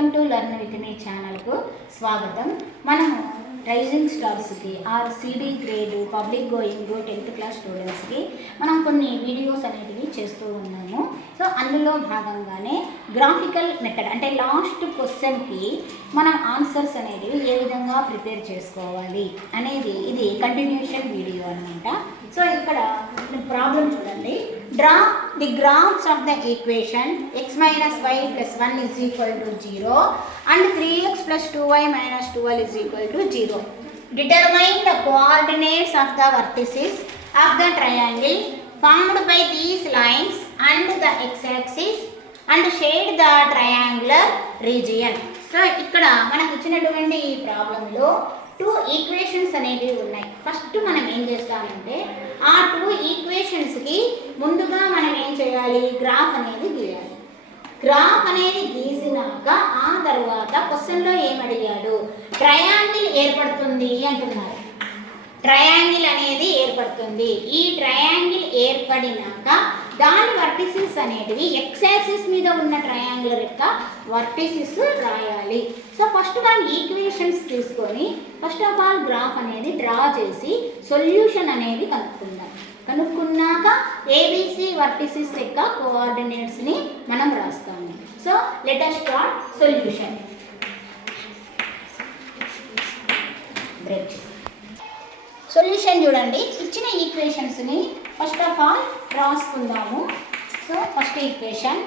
Welcome to learn with me ఛానల్కు స్వాగతం. మనము రైజింగ్ స్టార్స్కి or CD grade public going 10th class స్టూడెంట్స్కి మనం కొన్ని వీడియోస్ అనేటివి చేస్తూ ఉన్నాము. సో అందులో భాగంగానే గ్రాఫికల్ మెథడ్ అంటే లాస్ట్ క్వశ్చన్కి మనం ఆన్సర్స్ అనేటివి ఏ విధంగా ప్రిపేర్ చేసుకోవాలి అనేది ఇది కంటిన్యూషన్ వీడియో అనమాట. సో ఇక్కడ ప్రాబ్లం చూడండి. Draw the graphs of the equation x minus y plus 1 is equal to 0 and 3x plus 2y minus 12 is equal to 0. Determine the coordinates of the vertices of the triangle formed by these lines and the x-axis and shade the triangular region. So ఇక్కడ మనకు ఇచ్చినటువంటి ఈ ప్రాబ్లంలో 2 equations అనేవి ఉన్నాయి. First మనం ఏం చేస్తామంటే ఆ 2 ఈక్వేషన్స్కి ముందుగా మనం ఏం చేయాలి, గ్రాఫ్ అనేది గీయాలి. గ్రాఫ్ అనేది గీసినాక ఆ తర్వాత క్వశ్చన్లో ఏమడిగాడు, ట్రయాంగిల్ ఏర్పడుతుంది అంటున్నారు. ట్రయాంగిల్ అనేది ఏర్పడుతుంది. ఈ ట్రయాంగిల్ ఏర్పడినాక దాని వర్టిసిస్ అనేటివి ఎక్స్ యాక్సిస్ మీద ఉన్న ట్రయాంగులర్ యొక్క వర్టిసిస్ రాయాలి. సో ఫస్ట్ మనం ఈక్వేషన్స్ తీసుకొని ఫస్ట్ ఆఫ్ ఆల్ గ్రాఫ్ అనేది డ్రా చేసి సొల్యూషన్ అనేది కనుక్కున్నాక ఏబిసి వర్టిసిస్ యొక్క కోఆర్డినేట్స్ని మనం రాస్తాము. So let us start solution. Solution చూడండి, ఇచ్చిన ఈక్వేషన్స్ని ఫస్ట్ ఆఫ్ ఆల్ రాసుకుందాము. So first equation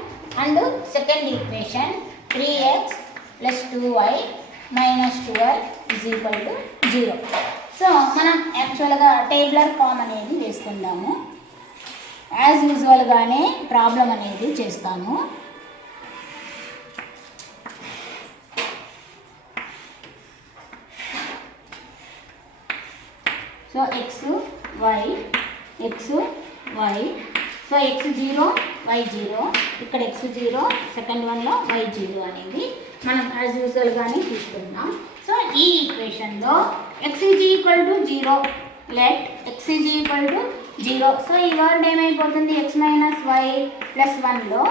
and second equation 3x plus 2y minus 12 is equal to 0. So మనం యాక్చువల్గా టేబులర్ ఫామ్ అనేది వేసుకుందాము. యాజ్ యూజువల్గానే ప్రాబ్లం అనేది చేస్తాము. So x, y, so x 0, y 0, ఇక్కడ x 0, సెకండ్ వన్లో y 0 అనేది మనం యాజ్ యూజువల్గానే తీసుకుందాం. సో ఈ ఈక్వేషన్లో x is equal to 0, let x is equal to 0. So ఈ వర్డ్ ఏమైపోతుంది, x మైనస్ వై ప్లస్ 1లో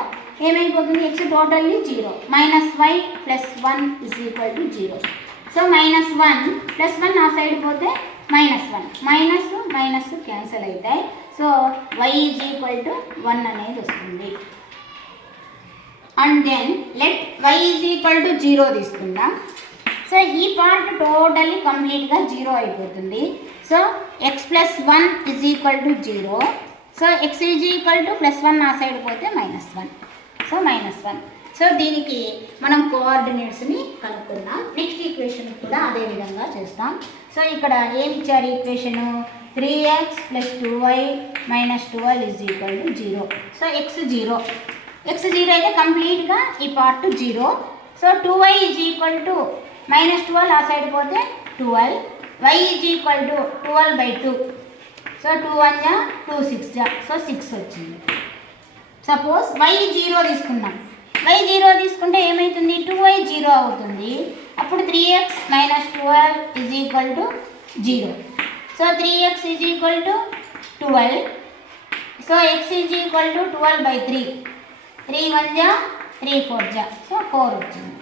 ఏమైపోతుంది, x totally 0, minus y plus 1 is equal to 0. So minus 1 plus 1 ఆ సైడ్ పోతే మైనస్ 1, మైనస్ క్యాన్సిల్ అవుతాయి. So y is equal to 1 అనేది వస్తుంది. And then let y is equal to 0 తీసుకుందాం. So ఈ part totally కంప్లీట్గా 0 అయిపోతుంది. So x plus 1 is equal to 0. So x is equal to plus 1 ఆ side పోతే minus 1. So minus 1. So దీనికి మనం కోఆర్డినేట్స్ని కనుక్కుందాం. నెక్స్ట్ ఈక్వేషన్ కూడా అదే విధంగా చేస్తాం. సో ఇక్కడ ఏమి ఇచ్చారు equation, 3x plus 2y minus 12 is equal to 0. So x 0 అయితే కంప్లీట్గా ఈ part 0. So 2y is equal to minus 12 ఆ సైడ్ పోతే 12, y is equal to 12/2. So 2 1 జా 2 6 జా, సో 6 వచ్చింది. సపోజ్ y 0 తీసుకున్నాం. y 0 తీసుకుంటే ఏమవుతుంది, 2y 0 అవుతుంది. అప్పుడు 3x minus 12 is equal to 0. So 3x is equal to 12. So x is equal to 12/3. 3 1 జా 3 4 జా, సో 4 వచ్చింది.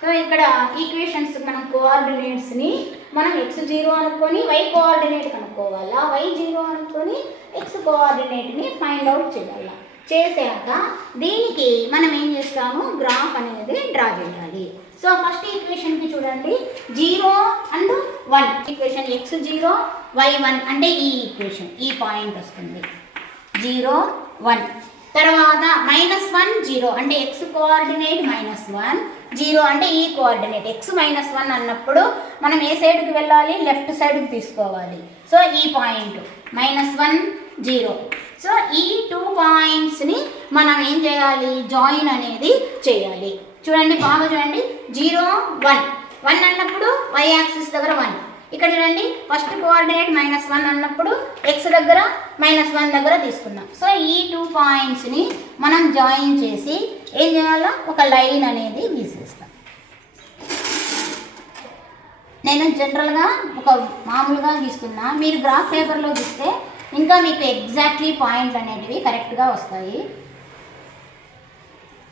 సో ఇక్కడ ఈక్వేషన్స్ మనం కోఆర్డినేట్స్ని మనం x 0 అనుకొని y కోఆర్డినేట్ కనుక్కోవాలా, y 0 అనుకొని x కోఆర్డినేట్ని ఫైండ్ అవుట్ చేయాలా. చేశాక దీనికి మనం ఏం చేస్తాము, గ్రాఫ్ అనేది డ్రా చేయాలి. సో ఫస్ట్ ఈక్వేషన్కి చూడండి, 0 అండ్ 1 ఈక్వేషన్, x 0 y 1 అంటే ఈ ఈక్వేషన్, ఈ పాయింట్ వస్తుంది 0 1. తర్వాత -1 0 అంటే x కోఆర్డినేట్ -1, 0 అంటే ఈ కోఆర్డినేట్. x -1 అన్నప్పుడు మనం ఏ సైడ్కి వెళ్ళాలి, లెఫ్ట్ సైడ్కి తీసుకోవాలి. సో ఈ పాయింట్ -1 0. సో ఈ 2 పాయింట్స్ని మనం ఏం చేయాలి, జాయిన్ అనేది చేయాలి. చూడండి బాగా చూడండి, 0 1 అన్నప్పుడు y యాక్సిస్ దగ్గర 1. ఇక్కడ చూడండి ఫస్ట్ కోఆర్డినేట్ -1 అన్నప్పుడు x దగ్గర -1 దగ్గర తీసుకున్నాం. సో ఈ 2 పాయింట్స్ని మనం జాయిన్ చేసి ఏం చేయాలో ఒక లైన్ అనేది గీసేస్తాం. నేను జనరల్గా ఒక మామూలుగా గీస్తున్నా, మీరు గ్రాఫ్ పేపర్లో గీస్తే ఇంకా మీకు ఎగ్జాక్ట్లీ పాయింట్లు అనేటివి కరెక్ట్గా వస్తాయి.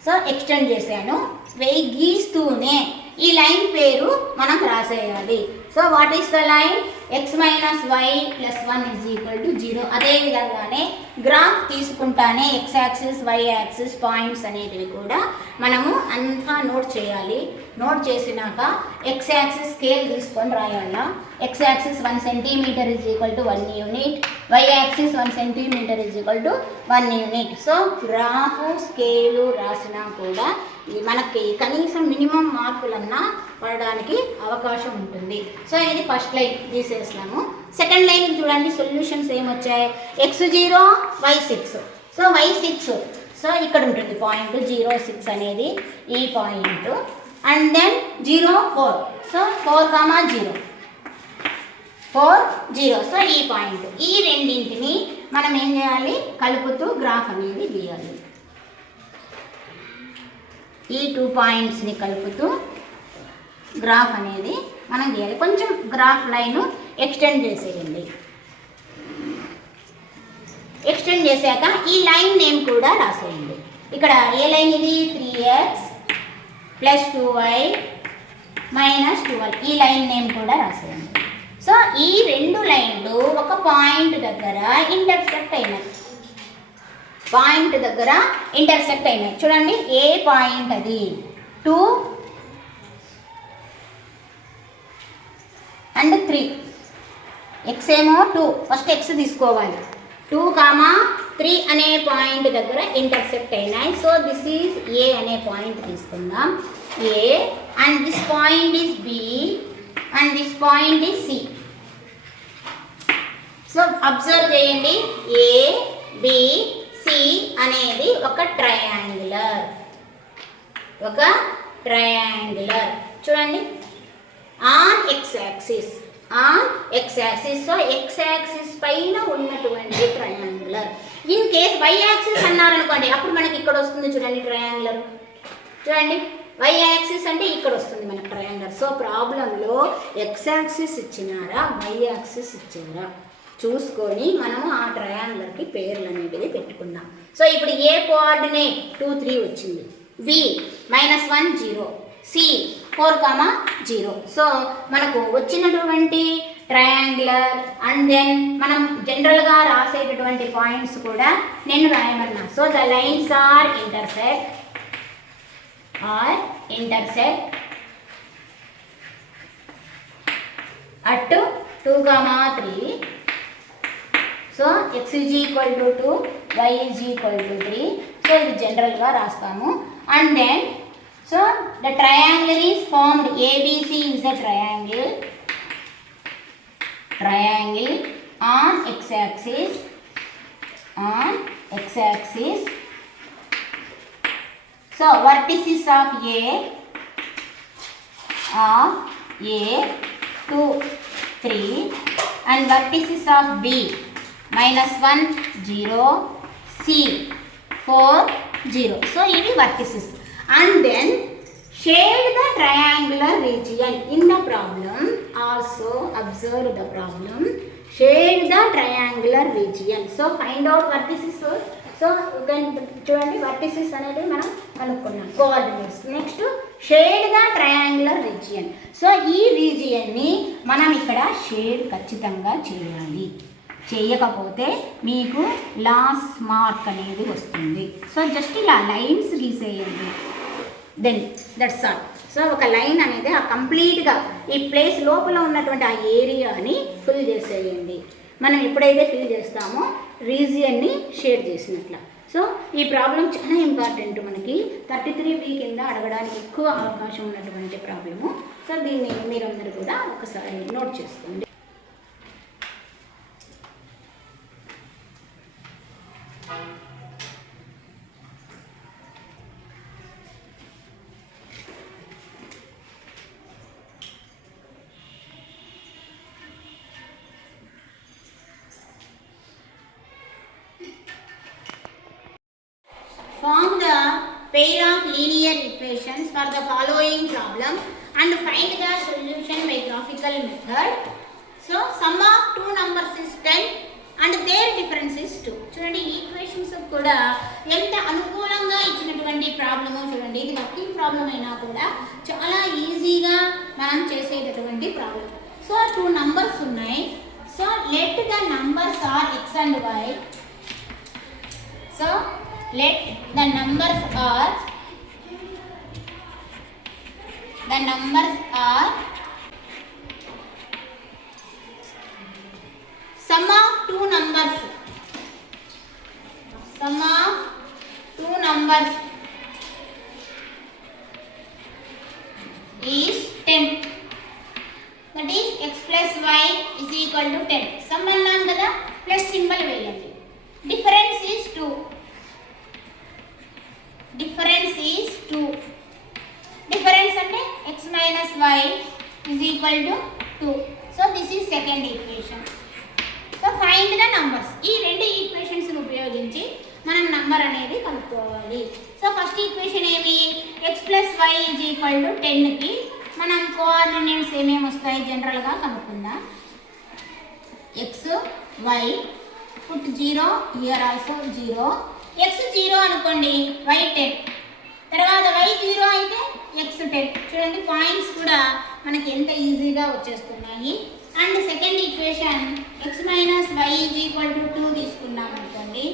సో ఎక్స్టెండ్ చేశాను. గీస్తూనే ఈ లైన్ పేరు మనం రాసేయాలి. So what is the line? x minus y plus 1 is equal to 0. అదేవిధంగానే గ్రాఫ్ తీసుకుంటానే x axis y axis points అనేటివి కూడా మనము అంతా నోట్ చేయాలి. నోట్ చేసినాక x యాక్సిస్ స్కేల్ తీసుకొని రాయాలా. x axis 1 centimetre is equal to 1 unit, y axis 1 centimetre is equal to 1 unit. So graph scale రాసినా కూడా మనకి కనీసం మినిమం మార్కులన్నా పడడానికి అవకాశం ఉంటుంది. సో ఇది ఫస్ట్ లైన్ తీసేస్తాము. సెకండ్ లైన్ చూడండి, సొల్యూషన్స్ ఏమొచ్చాయి? x0 y6. So y6 so ఇక్కడ ఉంటుంది పాయింట్ 0, 6 అనేది ఈ point. And then 0, 4. So 4, 0 so ఈ పాయింట్. ఈ రెండింటిని మనం ఏం చేయాలి? కలుపుతూ గ్రాఫ్ అనేది గీయాలి. ఈ 2 పాయింట్స్ని కలుపుతూ గ్రాఫ్ అనేది మనం గీయాలి. కొంచెం గ్రాఫ్ లైన్ ఎక్స్టెండ్ చేసేయండి. ఎక్స్టెండ్ చేశాక ఈ లైన్ నేమ్ కూడా రాసేయండి. ఇక్కడ ఏ లైన్ ఇది? 3x plus 2y minus 2y. ఈ లైన్ నేమ్ కూడా రాసేయండి. సో ఈ రెండు లైన్లు ఒక పాయింట్ దగ్గర ఇంటర్సెక్ట్ అయినాయి. చూడండి, ఏ పాయింట్ అది? 2 and 3. x ఏమో 2, ఫస్ట్ x తీసుకోవాలి. 2, 3 అనే పాయింట్ దగ్గర ఇంటర్సెక్ట్ అయినాయి. సో దిస్ ఈజ్ ఏ అనే పాయింట్ తీసుకుందాం. A and this point is B and this point is C. So observe చేయండి, ఏ బి సి అనేది ఒక ట్రయాంగులర్. చూడండి, on x axis. So x axis పైన ఉన్నటువంటి triangular. In case y axis అన్నారనుకోండి, అప్పుడు మనకి ఇక్కడ వస్తుంది చూడండి ట్రయాంగులర్. చూడండి, y యాక్సిస్ అంటే ఇక్కడ వస్తుంది మనకి ట్రయాంగులర్. సో ప్రాబ్లంలో x యాక్సిస్ ఇచ్చినారా y యాక్సిస్ ఇచ్చారా చూసుకొని మనము ఆ ట్రయాంగులర్కి పేర్లు అనేవి పెట్టుకుందాం. సో ఇప్పుడు ఏ కోఆర్డినేట్ 2, 3 వచ్చింది, బి -1 0, సి 4, 0. సో మనకు వచ్చినటువంటి ట్రయాంగులర్ అండ్ దెన్ మనం జనరల్గా రాసేటటువంటి పాయింట్స్ కూడా నేను రాయమన్నా. So the lines are intersect at 2, 3. So x is equal to 2, y is equal to 3. So ఇది జనరల్గా రాస్తాము. And then so the triangle is formed. ABC is a triangle on x axis. So vertices of A are A 2, 3 and vertices of B -1 0, C 4, 0. So ఇవి vertices. And then shade the triangular region. In the problem also observe the problem, shade the triangular region. So find out vertices. So you can చూడండి, vertices అనేది మనం కనుక్కున్నాం, coordinates. Next shade the triangular region. So ఈ రీజియన్ని మనం ఇక్కడ shade ఖచ్చితంగా చేయాలి. చేయకపోతే మీకు లాస్ మార్క్ అనేది వస్తుంది. సో జస్ట్ ఇలా లైన్స్ గీసేయండి, దెన్ దట్స్ ఆల్. సో ఒక లైన్ అనేది ఆ కంప్లీట్గా ఈ ప్లేస్ లోపల ఉన్నటువంటి ఆ ఏరియాని ఫిల్ చేసేయండి. మనం ఎప్పుడైతే ఫిల్ చేస్తామో రీజియన్ని షేర్ చేసినట్ల. సో ఈ ప్రాబ్లం చాలా ఇంపార్టెంట్, మనకి 33B కింద అడగడానికి ఎక్కువ అవకాశం ఉన్నటువంటి ప్రాబ్లము. సో దీన్ని మీరందరూ కూడా ఒకసారి నోట్ చేసుకోండి. Form the pair of linear equations for the following problem and find the solution by graphical method. So sum of two numbers is 10, and their difference is 2. చూడండి ఈక్వేషన్స్ కూడా ఎంత అనుకూలంగా ఇచ్చినటువంటి ప్రాబ్లమో చూడండి. ఇది వర్కింగ్ ప్రాబ్లం అయినా కూడా చాలా ఈజీగా మనం చేసేటటువంటి ప్రాబ్లం. సో 2 నంబర్స్ ఉన్నాయి. So let the numbers are x and y. So let the numbers are sum of two numbers is 10. That is x plus y is equal to 10. Sum అన్నాం కదా, plus symbol వేయండి. Difference is 2. Difference is 2. Difference అంటే x minus y is equal to 2. So this is second equation. So find the numbers. ఈ రెండు equations ఉపయోగించి మనం number అనేది కనుక్కోవాలి. సో ఫస్ట్ ఈక్వేషన్ ఏమి, x plus y is equal to 10 కి మనం కోఆర్డినేట్స్ ఏమేమి వస్తాయి జనరల్గా కనుక్కుందాం. x y put 0 here also 0. x 0 అనుకోండి, y 10, తర్వాత y 0 అయితే x 10. చూడండి పాయింట్స్ కూడా మనకి ఎంత ఈజీగా వచ్చేస్తున్నాయి. And second equation x minus y is equal to 2 తీసుకున్నాం అనుకోండి.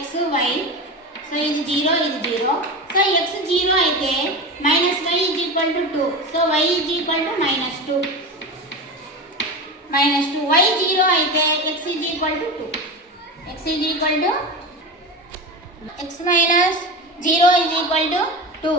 x y, సో ఇది 0 ఇది 0. సో x 0 అయితే minus y is equal to 2. So y is equal to minus 2. y 0 అయితే x is equal to 2. x is equal to x minus 0 is equal to 2.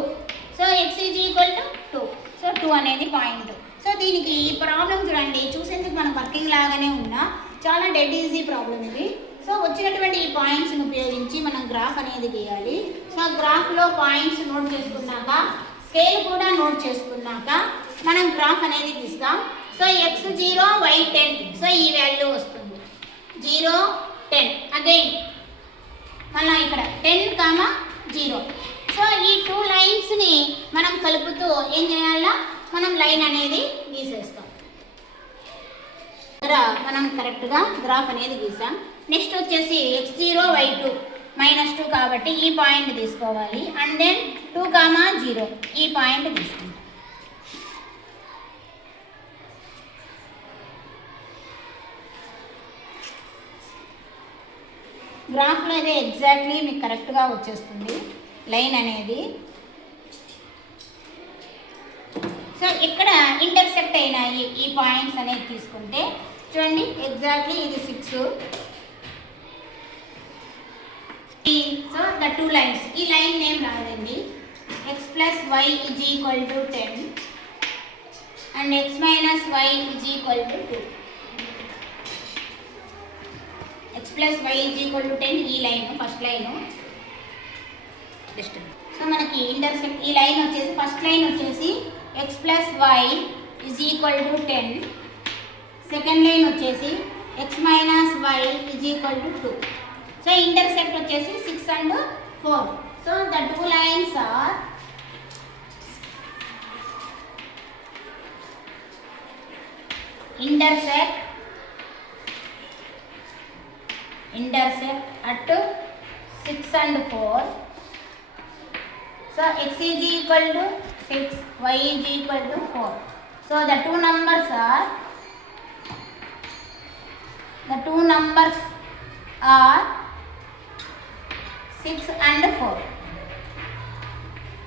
So x is equal to 2. So 2 అనేది point. So దీనికి ఈ problem చూడండి, చూసేందుకు మనం working లాగానే ఉన్నా చాలా డెడ్ ఈజీ ప్రాబ్లం ఇది. సో వచ్చినటువంటి ఈ పాయింట్స్ని ఉపయోగించి మనం గ్రాఫ్ అనేది గీయాలి. సో గ్రాఫ్లో పాయింట్స్ నోట్ చేసుకున్నాక, స్కేల్ కూడా నోట్ చేసుకున్నాక మనం గ్రాఫ్ అనేది గీస్తాం. So x 0 y 10. సో ఈ వాల్యూ వస్తుంది 0 10. అగైన్ మళ్ళీ ఇక్కడ 10, 0. సో ఈ 2 లైన్స్ని మనం కలుపుతూ ఏం చేయాలా, మనం లైన్ అనేది గీసేస్తాం. ఇక్కడ మనం కరెక్ట్గా గ్రాఫ్ అనేది గీసాం. నెక్స్ట్ వచ్చేసి x 0 y 2 -2 కాబట్టి ఈ పాయింట్ తీసుకోవాలి. అండ్ దెన్ 2, 0 ఈ పాయింట్ తీసుకుంటాం. గ్రాఫ్లో అయితే ఎగ్జాక్ట్లీ మీకు కరెక్ట్గా వచ్చేస్తుంది లైన్ అనేది. సో ఇక్కడ ఇంటర్సెక్ట్ అయినాయి ఈ పాయింట్స్ అనేది తీసుకుంటే చూడండి, ఎగ్జాక్ట్లీ ఇది 6. సో ద 2 లైన్స్, ఈ లైన్ నేమ్ రాదండి. x plus y is equal to 10 and x minus y is equal to 2. x plus y is equal to 10 ఈ లైన్ ఫస్ట్ లైన్. సో మనకి ఇంటర్సెక్ట్ ఈ line వచ్చేసి first line వచ్చేసి x plus y is equal to 10. Second line వచ్చేసి x minus y is equal to 2. So intersect వచ్చేసి 6 and 4. So the 2 lines are intersect at 6 and 4. So x is equal to 6, y is equal to 4. So the two numbers are 6 and 4.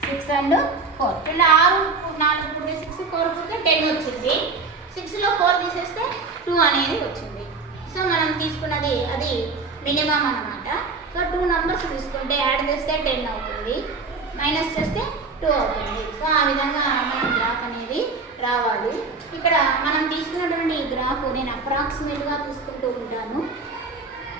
6 and 4. ఇలా 6, 4 పుట్టే 6, 4 పుట్టే 10 వచ్చింది. 6లో 4 తీసేస్తే 2 అనేది వచ్చింది. So మనం తీసుకున్నది అది మినిమం అన్నమాట. సో 2 నంబర్స్ తీసుకుంటే యాడ్ చేస్తే 10 అవుతుంది, మైనస్ చేస్తే 2 అవుతుంది. సో ఆ విధంగా మనం గ్రాఫ్ అనేది రావాలి. ఇక్కడ మనం తీసుకున్నటువంటి ఈ గ్రాఫ్ నేను అప్రాక్సిమేట్గా తీసుకుంటూ ఉంటాను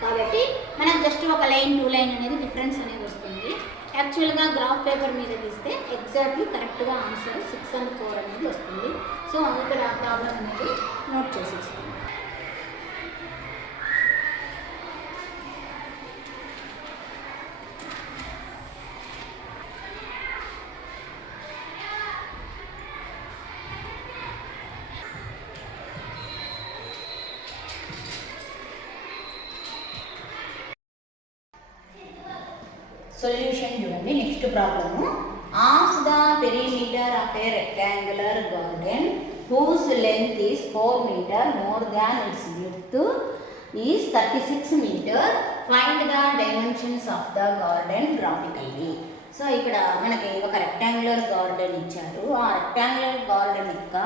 కాబట్టి మనకు జస్ట్ ఒక లైన్ 2 లైన్ అనేది డిఫరెన్స్ అనేది వస్తుంది. యాక్చువల్గా గ్రాఫ్ పేపర్ మీద తీస్తే ఎగ్జాక్ట్లీ కరెక్ట్గా ఆన్సర్ 6 and 4 అనేది వస్తుంది. సో ఇక్కడ ప్రాబ్లం అనేది నోట్ చేసేస్తాం. సొల్యూషన్ చూడండి. Next problem, of the perimeter of a rectangular garden whose length is 4 meter more than its width is 36 meter. Find the dimensions of the garden graphically. So ఇక్కడ మనకి ఒక rectangular garden ఇచ్చారు. ఆ rectangular garden యొక్క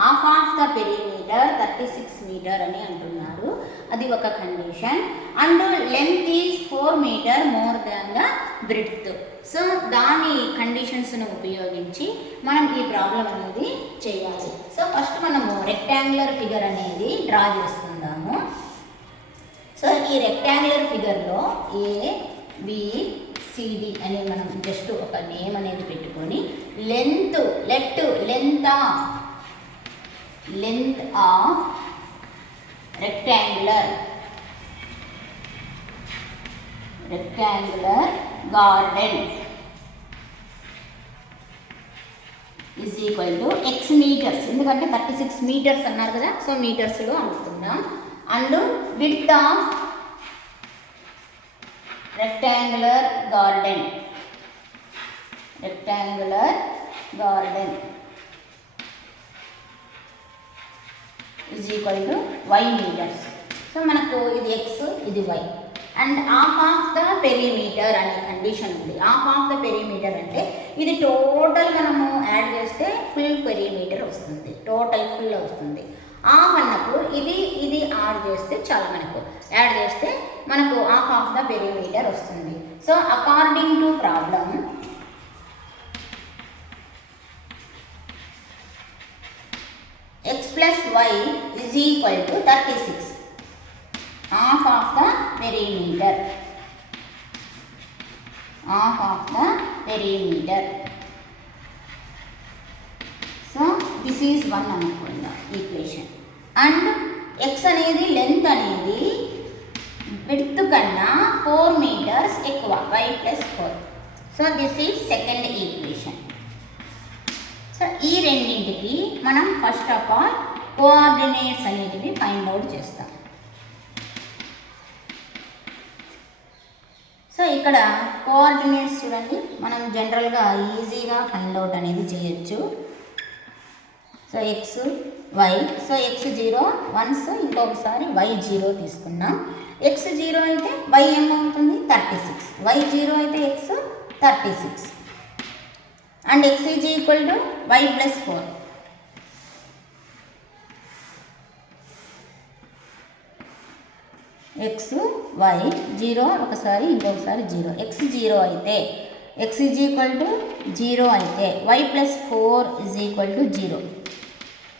half of the perimeter 36 metre అని అంటున్నారు. అది ఒక condition. And length is 4 metre more than the breadth. So దాని కండిషన్స్ను ఉపయోగించి మనం ఈ ప్రాబ్లం అనేది చేయాలి. సో ఫస్ట్ మనము రెక్టాంగులర్ ఫిగర్ అనేది డ్రా చేసుకుందాము. సో ఈ రెక్టాంగులర్ ఫిగర్లో ABCD అని మనం జస్ట్ ఒక నేమ్ అనేది పెట్టుకొని length of rectangular garden is equal to x metres. ఎందుకంటే 36 మీటర్స్ అన్నారు కదా, సో మీటర్స్లో అనుకుందాం. And width of rectangular garden is equal to y meters. So మనకు ఇది x, ఇది y. And half of the perimeter అనే కండిషన్ ఉంది. హాఫ్ ఆఫ్ ద పెరిమీటర్ అంటే ఇది టోటల్ మనము యాడ్ చేస్తే ఫుల్ పెరిమీటర్ వస్తుంది, టోటల్ ఫుల్ వస్తుంది. హాఫ్ అన్నప్పుడు ఇది యాడ్ చేస్తే చాలా మనకు యాడ్ చేస్తే మనకు హాఫ్ ఆఫ్ ద పెరిమీటర్ వస్తుంది. So according to problem x plus y is equal to 36, half of the perimeter. So this is one అనుకుందా ఈక్వేషన్. అండ్ x అనేది లెంత్ అనేది విడ్త్ కన్నా 4 మీటర్స్ ఎక్కువ, y plus 4. So this is second equation. So ఈ రెండింటికి మనం first of all coordinates అనేటివి find out చేస్తాం. సో ఇక్కడ కోఆర్డినేట్స్ చూడండి, మనం జనరల్గా ఈజీగా ఫైండ్ అవుట్ అనేది చేయొచ్చు. So x y, so x 0 once, ఇంకొకసారి y 0 తీసుకున్నాం. x 0 అయితే y ఏమవుతుంది 36, y 0 అయితే x 36 and x is equal to y plus 4. x y 0 ఒకసారి, ఇంకొకసారి 0. x 0 అయితే x ఈజ్ ఈక్వల్ టు 0 అయితే y plus 4 is equal to 0.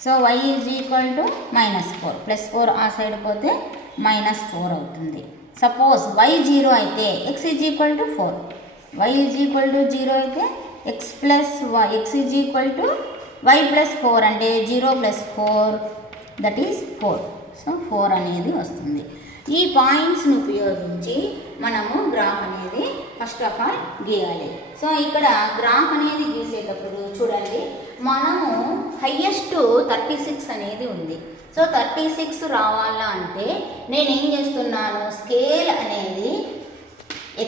So y is equal to -4, plus 4 ఆ సైడ్ పోతే -4 అవుతుంది. సపోజ్ y 0 అయితే x is equal to 4, y is equal to 0 అయితే x plus y, x is equal to y plus 4 అంటే 0 plus 4 that is 4. So 4 అనేది వస్తుంది. ఈ పాయింట్స్ని ఉపయోగించి మనము గ్రాఫ్ అనేది ఫస్ట్ ఆఫ్ ఆల్ గీయాలి. సో ఇక్కడ గ్రాఫ్ అనేది గీసేటప్పుడు చూడండి, మనము హయ్యెస్ట్ 36 అనేది ఉంది. సో 36 రావాలా అంటే నేను ఏం చేస్తున్నాను, స్కేల్ అనేది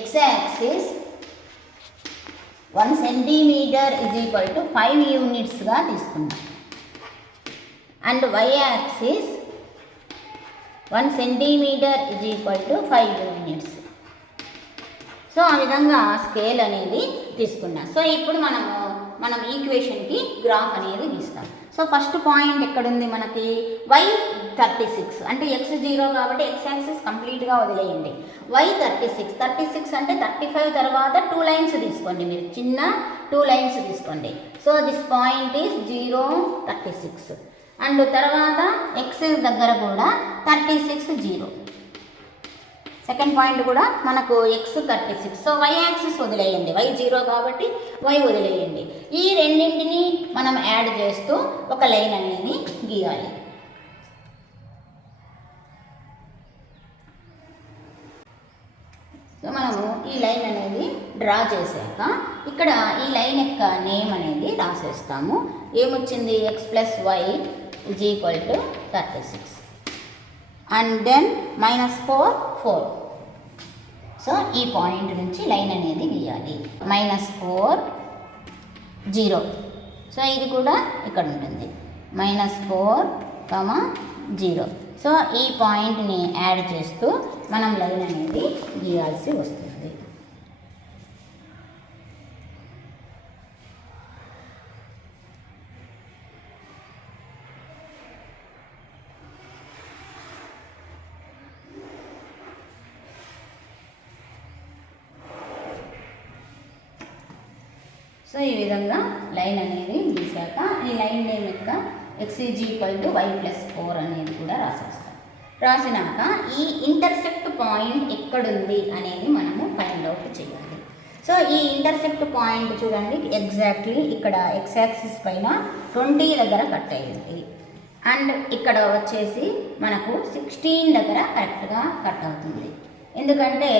x axis 1 centimetre is equal to 5 యూనిట్స్గా తీసుకున్నాను. And y axis 1 centimetre is equal to 5 units. So ఆ విధంగా స్కేల్ అనేది తీసుకున్నా. సో ఇప్పుడు మనం ఈక్వేషన్కి గ్రాఫ్ అనేది గీస్తాం. సో ఫస్ట్ పాయింట్ ఎక్కడుంది మనకి, y 36 అంటే x 0 కాబట్టి x యాక్సిస్ కంప్లీట్గా వదిలేయండి. y 36 అంటే 35 తర్వాత 2 లైన్స్ తీసుకోండి, మీరు చిన్న 2 లైన్స్ తీసుకోండి. So this point is 0 36 and తర్వాత x దగ్గర కూడా 36 0. సెకండ్ పాయింట్ కూడా మనకు x 36. సో y యాక్సిస్ వదిలేయండి, y 0 కాబట్టి y వదిలేయండి. ఈ రెండింటిని మనం యాడ్ చేస్తూ ఒక లైన్ అనేది గీయాలి. సో మనము ఈ లైన్ అనేది డ్రా చేశాక ఇక్కడ ఈ లైన్ యొక్క నేమ్ అనేది రాసేస్తాము. ఏమొచ్చింది, x plus y is equal to 36 and then -4 4. So so ఈ పాయింట్ నుంచి లైన్ అనేది గీయాలి. -4 0. సో ఇది కూడా ఇక్కడ ఉంటుంది -4, 0. సో ఈ పాయింట్ని యాడ్ చేస్తూ మనం లైన్ అనేది గీయాల్సి వస్తుంది. సో ఈ విధంగా లైన్ అనేది గీసాక ఈ లైన్ నేమ్ యొక్క x = y + 4 అనేది కూడా రాసేస్తాం. రాసినాక ఈ ఇంటర్సెక్ట్ పాయింట్ ఎక్కడుంది అనేది మనము ఫైండ్ అవుట్ చేయాలి. సో ఈ ఇంటర్సెక్ట్ పాయింట్ చూడండి, ఎగ్జాక్ట్లీ ఇక్కడ x యాక్సిస్ పైన 20 దగ్గర కట్ అయ్యింది. అండ్ ఇక్కడ వచ్చేసి మనకు 16 దగ్గర కరెక్ట్గా కట్ అవుతుంది. ఎందుకంటే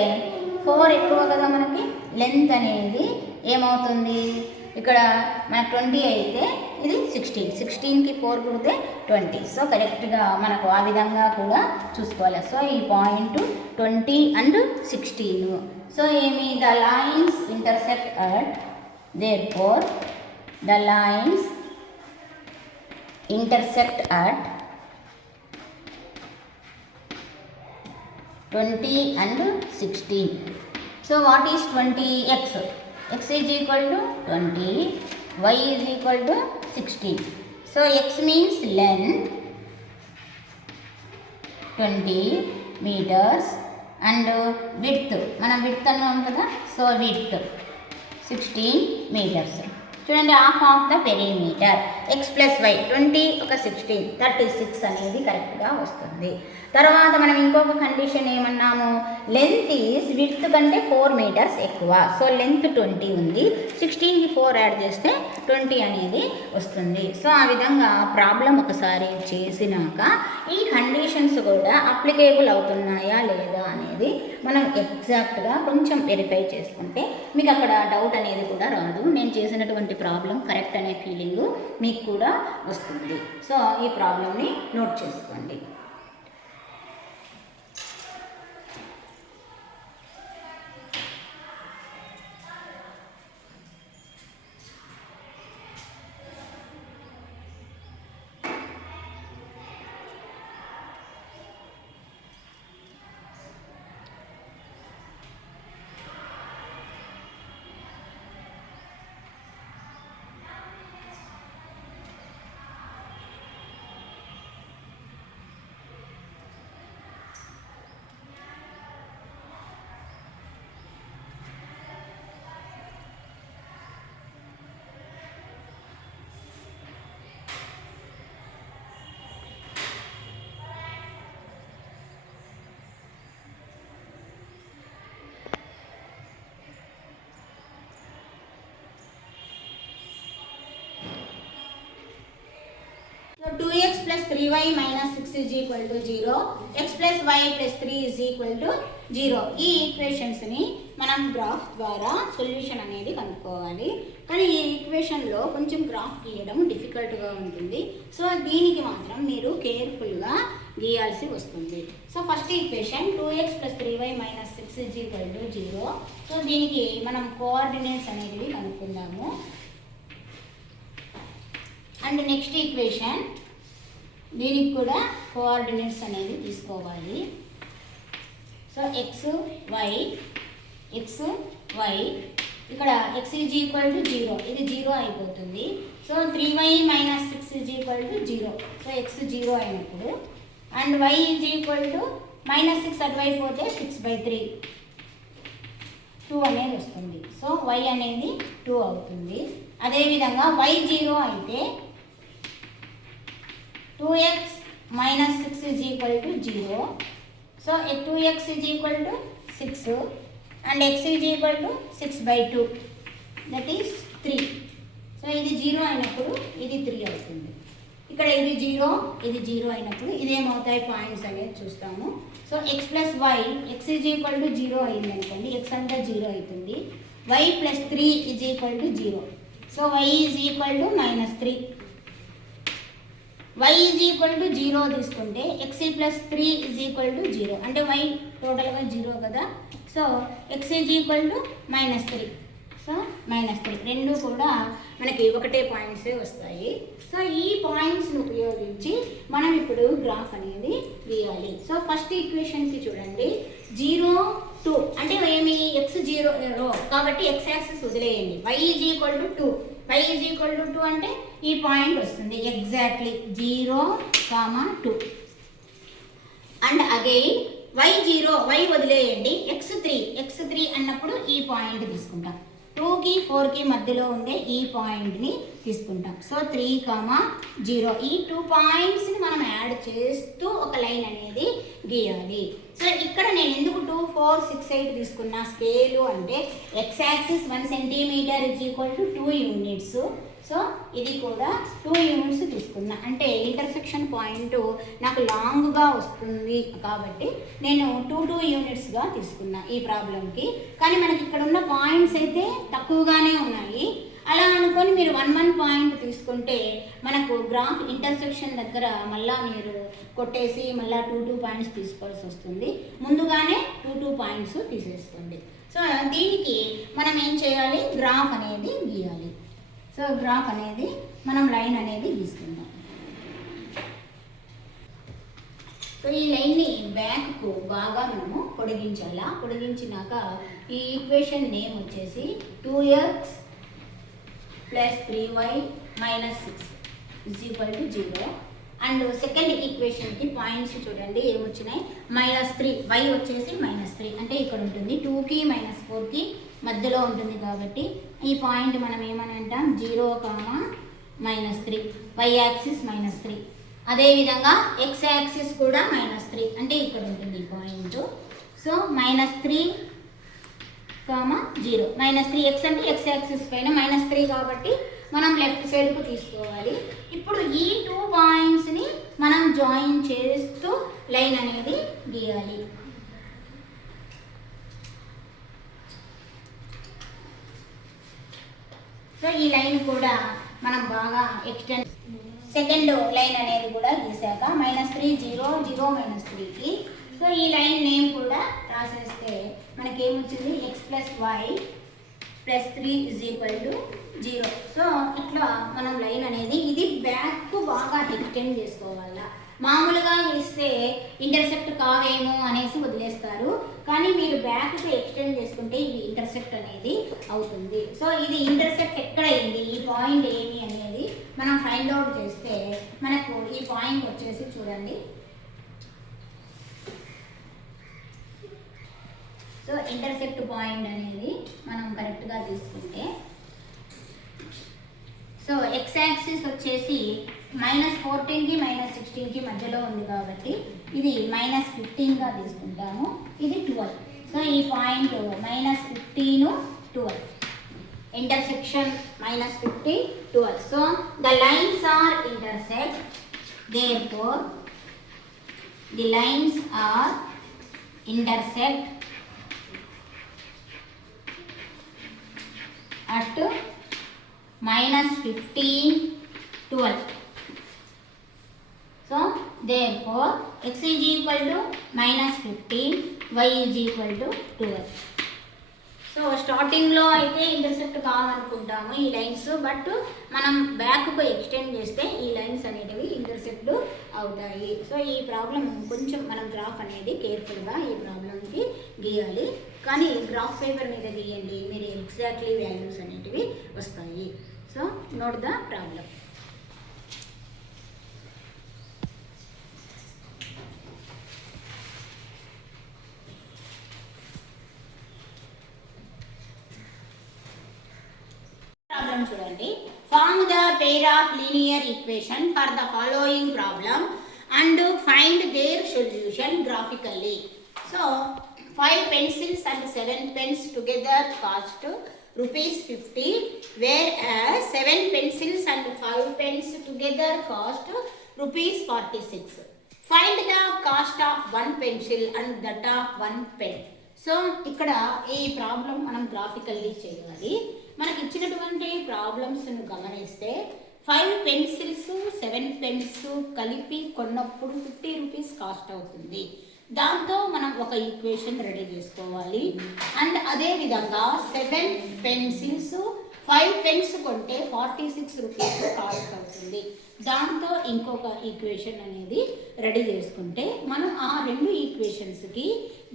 4 ఎక్కువ కదా, మనకి లెంత్ అనేది ఏమవుతుంది, ఇక్కడ మనకు 20 అయితే ఇది 16కి 4 కుడితే 20. సో కరెక్ట్గా మనకు ఆ విధంగా కూడా చూసుకోవాలి. సో ఈ పాయింట్ 20 and 16. సో ఏమి, the lines intersect at, therefore the lines intersect at 20 and 16. So what is 20x? X is equal to 20, y is equal to 16. So x means length 20 meters and width, మనం width అన్నాం కదా, so width 16 meters. చూడండి, half of the perimeter x + y 20 ఒక 16 36 అనేది కరెక్ట్గా వస్తుంది. తర్వాత మనం ఇంకొక కండిషన్ ఏమన్నాము, లెంత్ ఈజ్ విడ్త్ కంటే 4 మీటర్స్ ఎక్కువ. సో లెంత్ 20 ఉంది, 16కి 4 యాడ్ చేస్తే 20 అనేది వస్తుంది. సో ఆ విధంగా ప్రాబ్లం ఒకసారి చేసినాక ఈ కండిషన్స్ కూడా అప్లికేబుల్ అవుతున్నాయా లేదా అనేది మనం ఎగ్జాక్ట్గా కొంచెం వెరిఫై చేసుకుంటే మీకు అక్కడ డౌట్ అనేది కూడా రాదు. నేను చేసినటువంటి ప్రాబ్లం కరెక్ట్ అనే ఫీలింగ్ మీకు కూడా వస్తుంది. సో ఈ ప్రాబ్లమ్ని నోట్ చేసుకోండి. So 2x plus 3y minus 6 is equal to 0, x plus y plus 3 is equal to 0. ఈ ఈక్వేషన్స్ని మనం గ్రాఫ్ ద్వారా సొల్యూషన్ అనేది కనుక్కోవాలి. కానీ ఈ ఈక్వేషన్లో కొంచెం గ్రాఫ్ గీయడం డిఫికల్ట్గా ఉంటుంది. సో దీనికి మాత్రం మీరు కేర్ఫుల్గా గీయాల్సి వస్తుంది. So first equation 2x plus 3y minus 6 is equal to 0. So దీనికి మనం కోఆర్డినేట్స్ అనేవి కనుక్కుందాము. అండ్ నెక్స్ట్ ఈక్వేషన్, దీనికి కూడా కోఆర్డినేట్స్ అనేది తీసుకోవాలి. సో x y ఇక్కడ x ఈజ్ ఈక్వల్ టు 0, ఇది 0 అయిపోతుంది. So 3y minus 6 is equal to 0. So x 0 అయినప్పుడు and y is equal to -6 అటువైపు పోతే 6/3 2 అనేది వస్తుంది. సో y అనేది 2 అవుతుంది. అదేవిధంగా y 0 అయితే 2x minus 6 is equal to 0. So 2x is equal to 6 and x is equal to 6/2, that is 3. So ఇది 0 అయినప్పుడు ఇది 3 అవుతుంది. ఇక్కడ ఇది 0 ఇది 0 అయినప్పుడు ఇదేమవుతాయి పాయింట్స్ అనేది చూస్తాము. So x plus y, x is equal to 0 అయింది అనుకోండి, x అంతా 0 అవుతుంది. y plus 3 is equal to 0. So y is equal to -3. y is equal to 0 తీసుకుంటే x plus 3 is equal to 0 అంటే y టోటల్గా 0 కదా. So x is equal to -3. So -3 రెండు కూడా మనకి ఒకటే పాయింట్స్ వస్తాయి. సో ఈ పాయింట్స్ని ఉపయోగించి మనం ఇప్పుడు గ్రాఫ్ అనేది గీయాలి. సో ఫస్ట్ ఈక్వేషన్కి చూడండి 0 2 అంటే ఏమి x 0 కాబట్టి x యాక్సిస్ వదిలేయండి. y is equal to 2 y is equal to 2 అంటే ఈ పాయింట్ వస్తుంది exactly 0, 2 and again y0 y వదిలేయండి x3 అన్నప్పుడు ఈ పాయింట్ తీసుకుంటాం. 2కి 4కి మధ్యలో ఉండే ఈ పాయింట్ని తీసుకుంటాం. సో 3, 0 ఈ 2 పాయింట్స్ని మనం యాడ్ చేస్తూ ఒక లైన్ అనేది గీయాలి. సో ఇక్కడ నేను ఎందుకు 2, 4, 6, 8 తీసుకున్నా స్కేలు అంటే x axis 1 centimetre is equal to 2 units. So ఇది కూడా 2 యూనిట్స్ తీసుకున్నా అంటే ఇంటర్సెక్షన్ పాయింట్ నాకు లాంగ్గా వస్తుంది కాబట్టి నేను 2 యూనిట్స్గా తీసుకున్నా ఈ ప్రాబ్లంకి. కానీ మనకి ఇక్కడ ఉన్న పాయింట్స్ అయితే తక్కువగానే ఉన్నాయి. అలా అనుకొని మీరు 1 పాయింట్ తీసుకుంటే మనకు గ్రాఫ్ ఇంటర్సెక్షన్ దగ్గర మళ్ళీ మీరు కొట్టేసి మళ్ళీ 2 పాయింట్స్ తీసుకోవాల్సి వస్తుంది. ముందుగానే 2 పాయింట్స్ తీసేసుకోండి. సో దీనికి మనం ఏం చేయాలి, గ్రాఫ్ అనేది గీయాలి. సో గ్రాఫ్ అనేది మనం లైన్ అనేది గీసుకుందాం. సో ఈ లైన్ని బ్యాక్కు బాగా మనము పొడిగించాలా. పొడిగించినాక ఈ ఈక్వేషన్ నేమ్ వచ్చేసి 2x + 3y - 6 = 0. And second ఈక్వేషన్కి points చూడండి ఏమొచ్చినాయి, -3 y వచ్చేసి -3 అంటే ఇక్కడ ఉంటుంది. 2కి -4కి మధ్యలో ఉంటుంది కాబట్టి ఈ పాయింట్ మనం ఏమని అంటాం 0, -3 y యాక్సిస్ -3. అదేవిధంగా x యాక్సిస్ కూడా -3 అంటే ఇక్కడ ఉంటుంది ఈ పాయింట్. సో -3, 0 -3 x అంటే x యాక్సిస్ పైన -3 కాబట్టి మనం లెఫ్ట్ సైడ్కు తీసుకోవాలి. ఇప్పుడు ఈ 2 పాయింట్స్ని మనం జాయిన్ చేస్తూ లైన్ అనేది గీయాలి. సో ఈ లైన్ కూడా మనం బాగా ఎక్స్టెండ్ సెకండ్ లైన్ అనేది కూడా గీసాక -3, 0, 0, -3కి. సో ఈ లైన్ నేమ్ కూడా రాసేస్తే మనకేమొచ్చింది x + y + 3 = 0. సో ఇట్లా మనం లైన్ అనేది ఇది బ్యాక్ బాగా ఎక్స్టెండ్ చేసుకోవాలా. మామూలుగా ఇస్తే ఇంటర్సెక్ట్ కావేమో అనేసి వదిలేస్తారు, కానీ మీరు బ్యాక్కి ఎక్స్టెండ్ చేసుకుంటే ఇది ఇంటర్సెక్ట్ అనేది అవుతుంది. సో ఇది ఇంటర్సెక్ట్ ఎక్కడైంది, ఈ పాయింట్ ఏమి అనేది మనం ఫైండ్ అవుట్ చేస్తే మనకు ఈ పాయింట్ వచ్చేసి చూడండి. సో ఇంటర్సెక్ట్ పాయింట్ అనేది మనం కరెక్ట్గా తీసుకుంటే సో x యాక్సిస్ వచ్చేసి -14కి -16కి మధ్యలో ఉంది కాబట్టి ఇది -15గా తీసుకుంటాము. ఇది 12. సో ఈ point -15, 12 intersection -15, 12. So the lines are intersect, therefore the lines are intersect at -15, 12. So therefore x is equal to -15, y is equal to 12. So స్టార్టింగ్లో అయితే ఇంటర్సెక్ట్ కావాలనుకుంటాము ఈ లైన్స్, బట్ మనం బ్యాక్కు ఎక్స్టెండ్ చేస్తే ఈ లైన్స్ అనేటివి ఇంటర్సెక్ట్ అవుతాయి. So ఈ problem కొంచెం మనం గ్రాఫ్ అనేది కేర్ఫుల్గా ఈ ప్రాబ్లంకి గీయాలి. కానీ గ్రాఫ్ పేపర్ మీద గీయండి, మీరు ఎగ్జాక్ట్లీ వాల్యూస్ అనేటివి వస్తాయి. So note the problem. Problem చూడండి. Form the pair of linear equation for the following problem and find their solution graphically. So 5 pencils and 7 pens together cost ₹50, whereas 7 pencils and 5 pens together cost ₹46. Find the cost of 1 pencil and that of 1 pen. So ఇక్కడ ఈ problem మనం graphically చేయాలి. మనకి ఇచ్చినటువంటి ప్రాబ్లమ్స్ను గమనిస్తే 5 pencils 7 pens కలిపి కొన్నప్పుడు 50 rupees cost అవుతుంది. దాంతో మనం ఒక ఈక్వేషన్ రెడీ చేసుకోవాలి. అండ్ అదేవిధంగా 7 పెన్సిల్స్ 5 పెన్స్ కొంటే 46 రూపీస్ కాస్ట్ అవుతుంది. దాంతో ఇంకొక ఈక్వేషన్ అనేది రెడీ చేసుకుంటే మనం ఆ రెండు ఈక్వేషన్స్కి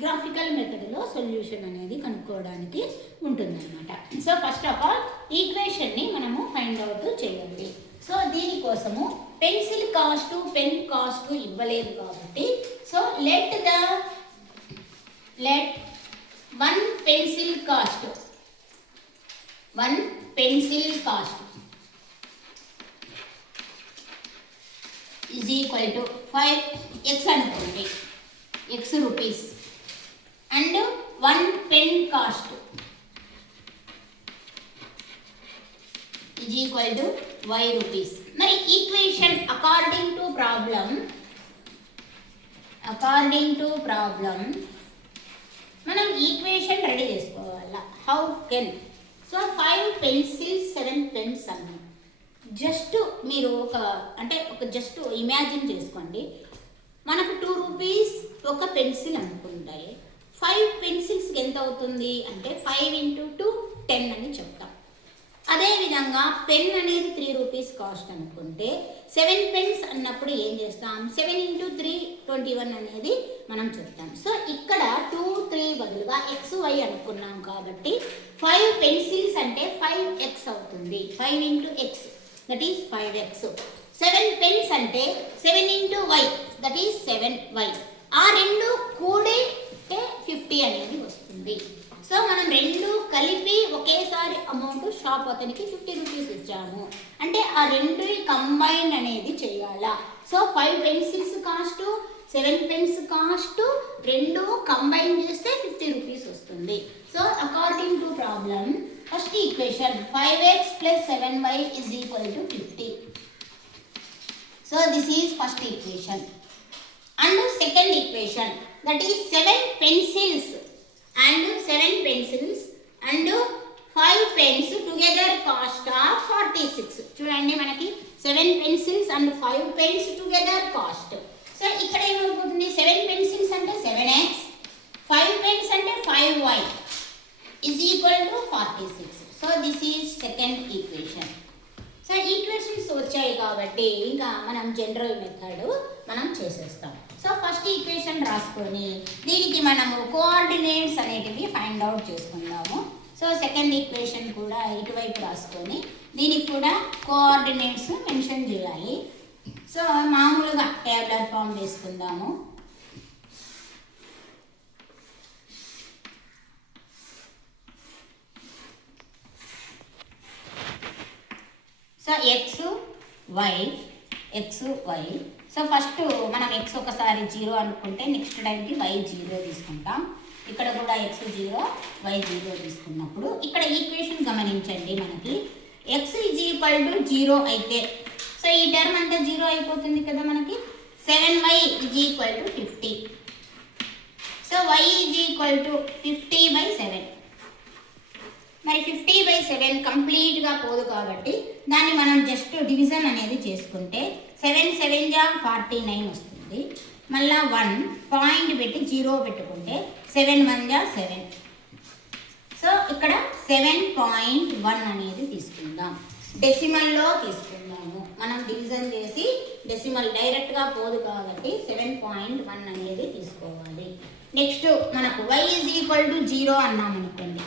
గ్రాఫికల్ మెథడ్లో సొల్యూషన్ అనేది కనుక్కోవడానికి ఉంటుందన్నమాట. సో ఫస్ట్ ఆఫ్ ఆల్ ఈక్వేషన్ని మనము ఫైండ్ అవుట్ చేయాలి. సో దీనికోసము పెన్సిల్ కాస్ట్ పెన్ కాస్ట్ ఇవ్వలేదు కాబట్టి so let one pencil cost is equal to 5x అనుకోండి, x rupees, and 1 pen cost is equal to y rupees. మరి ఈక్వేషన్ అకార్డింగ్ టు ప్రాబ్లం మనం equation ready చేసుకోవాలా. How can? So 5 pencils 7 pens అన్నాం. Just మీరు ఒక just imagine చేసుకోండి, మనకు 2 rupees ఒక పెన్సిల్ అనుకుంటాయి. 5 పెన్సిల్స్కి ఎంత అవుతుంది అంటే 5 × 2 10 అని చెప్తాం. అదేవిధంగా పెన్ అనేది 3 రూపీస్ కాస్ట్ అనుకుంటే 7 పెన్స్ అన్నప్పుడు ఏం చేస్తాం, 7 × 3 21 అనేది మనం చెప్తాం. సో ఇక్కడ 2 3 బదులుగా XY అనుకున్నాం కాబట్టి 5 పెన్సిల్స్ అంటే 5x అవుతుంది. 5 × x that is 5x. 7 pens అంటే 7 × y దట్ ఈస్ 7y. ఆ రెండు కూడితే 50 అనేది వస్తుంది. సో మనం రెండు కలిపి ఒకేసారి అమౌంట్ షాప్ అతనికి 50 రూపీస్ ఇచ్చాము అంటే ఆ రెండు కంబైన్ అనేది చేయాలా. So 5 pencils cost 7 pens cost రెండు కంబైన్ చేస్తే 50 రూపీస్ వస్తుంది. So according to problem first equation 5x + 7y is equal to 50. So this is first equation. And second equation, that is 7 pencils and 5 pens together cost of 46. చూడండి మనకి 7 pencils and 5 pens together cost. So ఇక్కడ ఏమవుతుంది, 7 pencils అంటే 7x, 5 pens అంటే 5y is equal to 46. So this is second equation. So equations వచ్చాయి కాబట్టి ఇంకా మనం జనరల్ మెథడ్ మనం చేసేస్తాం. సో ఫస్ట్ ఈక్వేషన్ రాసుకొని దీనికి మనము కోఆర్డినేట్స్ అనేటివి ఫైండ్ అవుట్ చేసుకుందాము. సో సెకండ్ ఈక్వేషన్ కూడా ఇటువైపు రాసుకొని దీనికి కూడా కోఆర్డినేట్స్ మెన్షన్ చేయాలి. సో మామూలుగా టేబులర్ ఫామ్ వేసుకుందాము. So x y. So first మనం x ఒకసారి 0 అనుకుంటే నెక్స్ట్ టైంకి y 0 తీసుకుంటాం. ఇక్కడ కూడా x 0 y 0 తీసుకున్నప్పుడు ఇక్కడ ఈక్వేషన్ గమనించండి, మనకి x = 0 అయితే సో ఈ టర్మ్ అంతా 0 అయిపోతుంది కదా మనకి. 7y = 50. So y = 50/7. మరి 50/7 కంప్లీట్గా పోదు కాబట్టి దాన్ని మనం జస్ట్ డివిజన్ అనేది చేసుకుంటే 7 7 49 వస్తుంది. మళ్ళీ 1 పాయింట్ పెట్టి 0 పెట్టుకుంటే 7 1 7. సో ఇక్కడ 7.1 అనేది తీసుకుందాం. డెసిమల్లో తీసుకుందాము. మనం డివిజన్ చేసి డెసిమల్ డైరెక్ట్గా పోదు కాబట్టి 7.1 అనేది తీసుకోవాలి. నెక్స్ట్ మనకు y = 0 అన్నాం అనుకోండి,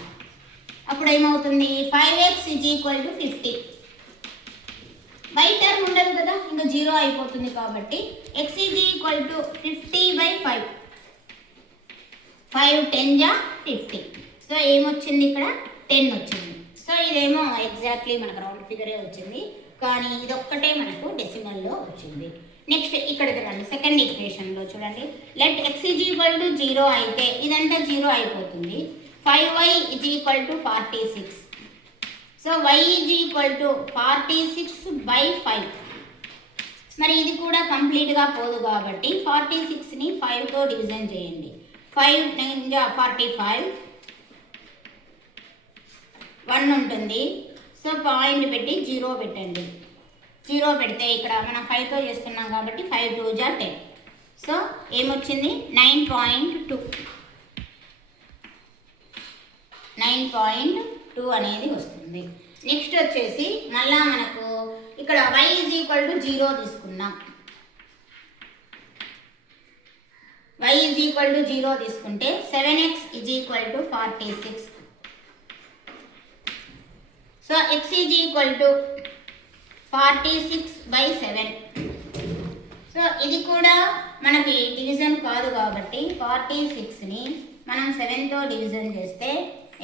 అప్పుడు ఏమవుతుంది, 5x = 50. y టర్మ్ ఉండదు కదా, ఇంకా 0 అయిపోతుంది కాబట్టి x = 50/5. 5 10 50. సో ఏమొచ్చింది ఇక్కడ 10 వచ్చింది. సో ఇదేమో ఎగ్జాక్ట్లీ మనకు రౌండ్ ఫిగరే వచ్చింది, కానీ ఇదొక్కటే మనకు డెసిమల్లో వచ్చింది. నెక్స్ట్ ఇక్కడికి రండి, సెకండ్ ఈక్వేషన్లో చూడండి. లెట్ x = 0 అయితే ఇదంతా 0 అయిపోతుంది. 5y = 46. So y = 46/5. మరి ఇది కూడా కంప్లీట్గా పోదు కాబట్టి 46ని 5తో డివిజన్ చేయండి. 5 9 45. 1 ఉంటుంది. సో పాయింట్ పెట్టి 0 పెట్టండి. 0 పెడితే ఇక్కడ మనం 5తో చేస్తున్నాం కాబట్టి 5 2 జా 10. సో ఏమొచ్చింది 9.2 అనేది వస్తుంది. నెక్స్ట్ వచ్చేసి మళ్ళా మనకు ఇక్కడ y ఈజ్ ఈక్వల్ టు 0 తీసుకున్నాం. y ఈజ్ ఈక్వల్ టు 0 తీసుకుంటే 7x is equal to 46. So x is equal to 46/7. So ఇది కూడా మనకి డివిజన్ కాదు కాబట్టి 46ని మనం 7తో డివిజన్ చేస్తే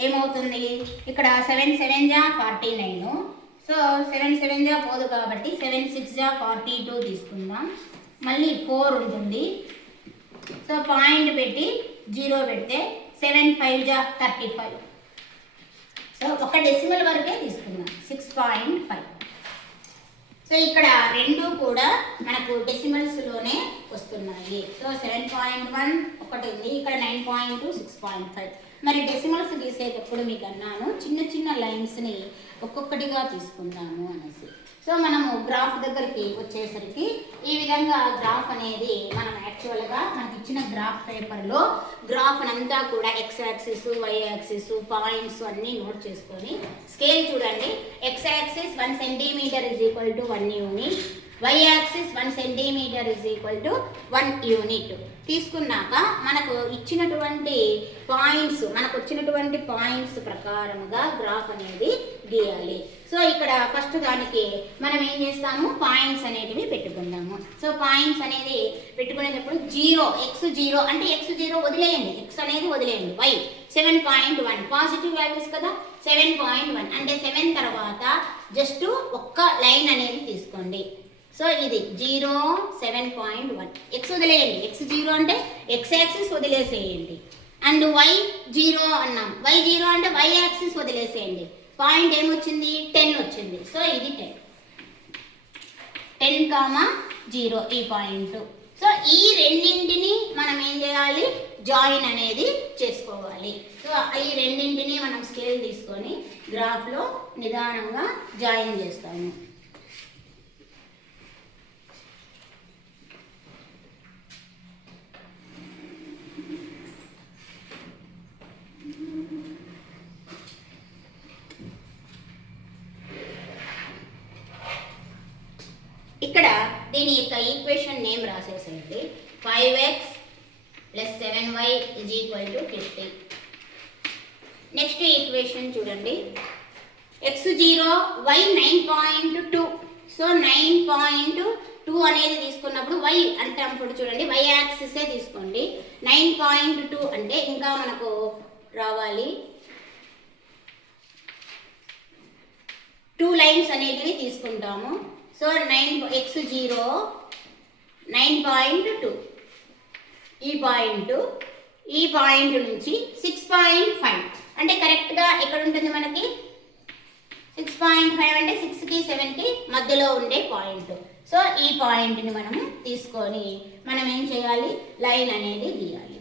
ఏమవుతుంది, ఇక్కడ 7 7 జా 49. సో 7 7 జా పోదు కాబట్టి 7 6 జా 42 తీసుకుందాం. మళ్ళీ 4 ఉంటుంది. సో పాయింట్ పెట్టి 0 పెడితే 7 5 జా 35. సో ఒక డెసిమల్ వరకే తీసుకుందాం 6.5. సో ఇక్కడ రెండు కూడా మనకు డెసిమల్స్లోనే వస్తున్నాయి. సో 7.1 ఒకటి ఉంది, ఇక్కడ 9.2 6.5. మరి డెసిమల్స్ గీసేటప్పుడు మీకు అన్నాను చిన్న చిన్న లైన్స్ని ఒక్కొక్కటిగా తీసుకుందాము అనేసి. సో మనము గ్రాఫ్ దగ్గరికి వచ్చేసరికి ఈ విధంగా గ్రాఫ్ అనేది మనం యాక్చువల్గా మనకి ఇచ్చిన గ్రాఫ్ పేపర్లో గ్రాఫ్ అంతా కూడా x axis y axis points అన్నీ నోట్ చేసుకొని స్కేల్ చూడండి. x axis 1 centimetre is equal to 1 unit, y axis 1 centimetre is equal to 1 unit తీసుకున్నాక మనకు ఇచ్చినటువంటి పాయింట్స్ ప్రకారముగా గ్రాఫ్ అనేది గీయాలి. సో ఇక్కడ ఫస్ట్ దానికి మనం ఏం చేస్తాము, పాయింట్స్ అనేటివి పెట్టుకుందాము. సో పాయింట్స్ అనేది పెట్టుకునేటప్పుడు 0 x 0 అంటే x 0 వదిలేయండి, x అనేది వదిలేయండి. y 7.1 పాజిటివ్ వాల్యూస్ కదా, 7.1 అంటే 7 తర్వాత జస్ట్ ఒక్క లైన్ అనేది తీసుకోండి. సో ఇది 0 7.1 x వదిలేయండి, x 0 అంటే x యాక్సిస్ వదిలేసేయండి. అండ్ y 0 అన్నాం, y 0 అంటే y యాక్సిస్ వదిలేసేయండి. పాయింట్ ఏమొచ్చింది 10 వచ్చింది. సో ఇది 10,0 ఈ పాయింట్. సో ఈ రెండింటిని మనం ఏం చేయాలి, జాయిన్ అనేది చేసుకోవాలి. సో ఈ రెండింటిని మనం స్కేల్ తీసుకొని గ్రాఫ్లో నిదానంగా జాయిన్ చేస్తాము. ఇక్కడ దీని యొక్క ఈక్వేషన్ నేమ్ రాసేసండి. 5x + 7y = 50. నెక్స్ట్ ఈక్వేషన్ చూడండి, x 0 y 9.2. సో 9.2 అనేది తీసుకున్నప్పుడు y అంటే అప్పుడు చూడండి y యాక్సిసే తీసుకోండి. 9.2 అంటే ఇంకా మనకు రావాలి 2 లైన్స్ అనేటివి తీసుకుంటాము. సో x 0 9.2 ఈ పాయింట్ నుంచి 6.5 అంటే కరెక్ట్గా ఎక్కడ ఉంటుంది మనకి 6.5 అంటే 6కి 7కి మధ్యలో ఉండే పాయింట్. సో ఈ పాయింట్ని మనం తీసుకొని మనం ఏం చేయాలి, లైన్ అనేది గీయాలి.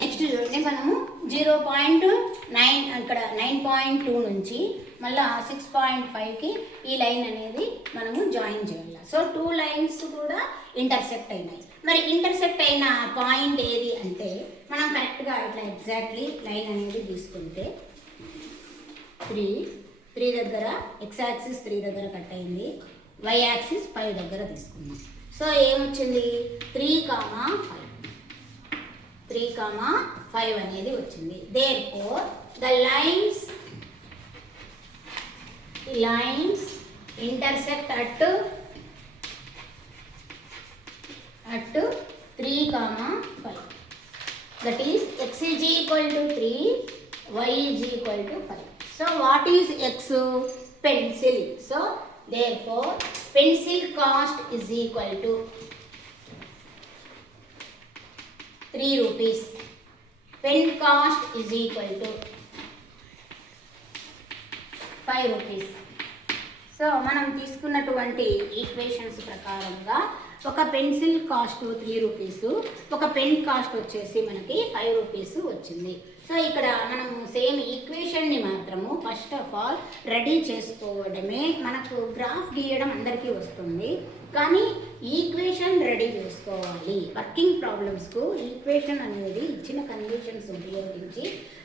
నెక్స్ట్ చూడండి, మనము 0.9 ఇక్కడ 9.2 నుంచి మళ్ళీ 6.5కి ఈ లైన్ అనేది మనము జాయిన్ చేయాలి. సో 2 లైన్స్ కూడా ఇంటర్సెక్ట్ అయినాయి. మరి ఇంటర్సెక్ట్ అయిన పాయింట్ ఏది అంటే మనం కరెక్ట్గా ఇట్లా ఎగ్జాక్ట్లీ లైన్ అనేది తీసుకుంటే 3 దగ్గర x యాక్సిస్ 3 దగ్గర కట్ అయింది, y యాక్సిస్ 5 దగ్గర తీసుకున్నాం. సో ఏమొచ్చింది 3,5 అనేది వచ్చింది. Therefore the lines intersect at 3,5. That is x is equal to 3, y is equal to 5. So what is x? Pencil. So therefore pencil cost is equal to 3 rupees. Pen cost is equal to 5 rupees. So మనం తీసుకున్నటువంటి equations ప్రకారంగా ఒక pencil cost 3 rupees, ఒక pen cost వచ్చేసి మనకి 5 rupees వచ్చింది. So ఇక్కడ మనము సేమ్ ఈక్వేషన్ని మాత్రము ఫస్ట్ ఆఫ్ ఆల్ రెడీ చేసుకోవడమే. మనకు గ్రాఫ్ గీయడం అందరికీ వస్తుంది, కానీ ఈక్వేషన్ రెడీ చేసుకోవాలి. వర్కింగ్ ప్రాబ్లమ్స్కు ఈక్వేషన్ అనేది ఇచ్చిన కండిషన్స్ ఉపయోగించి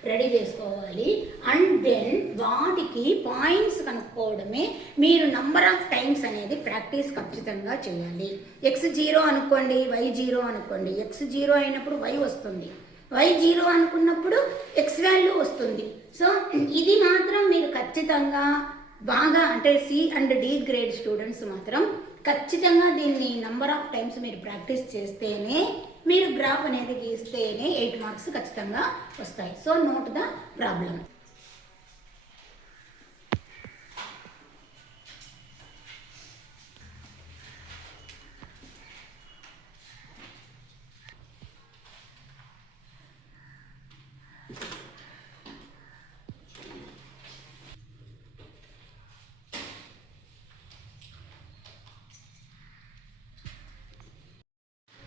రెడీ చేసుకోవాలి. అండ్ దెన్ వాటికి పాయింట్స్ కనుక్కోవడమే. మీరు నంబర్ ఆఫ్ టైమ్స్ అనేది ప్రాక్టీస్ ఖచ్చితంగా చేయాలి. x 0 అనుకోండి, y 0 అనుకోండి. x 0 అయినప్పుడు y వస్తుంది, y 0 అనుకున్నప్పుడు x వాల్యూ వస్తుంది. సో ఇది మాత్రం మీరు ఖచ్చితంగా బాగా, అంటే C and D grade students మాత్రం ఖచ్చితంగా దీన్ని నంబర్ ఆఫ్ టైమ్స్ మీరు ప్రాక్టీస్ చేస్తేనే, మీరు గ్రాఫ్ అనేది గీస్తేనే 8 మార్క్స్ ఖచ్చితంగా వస్తాయి. So note the problem.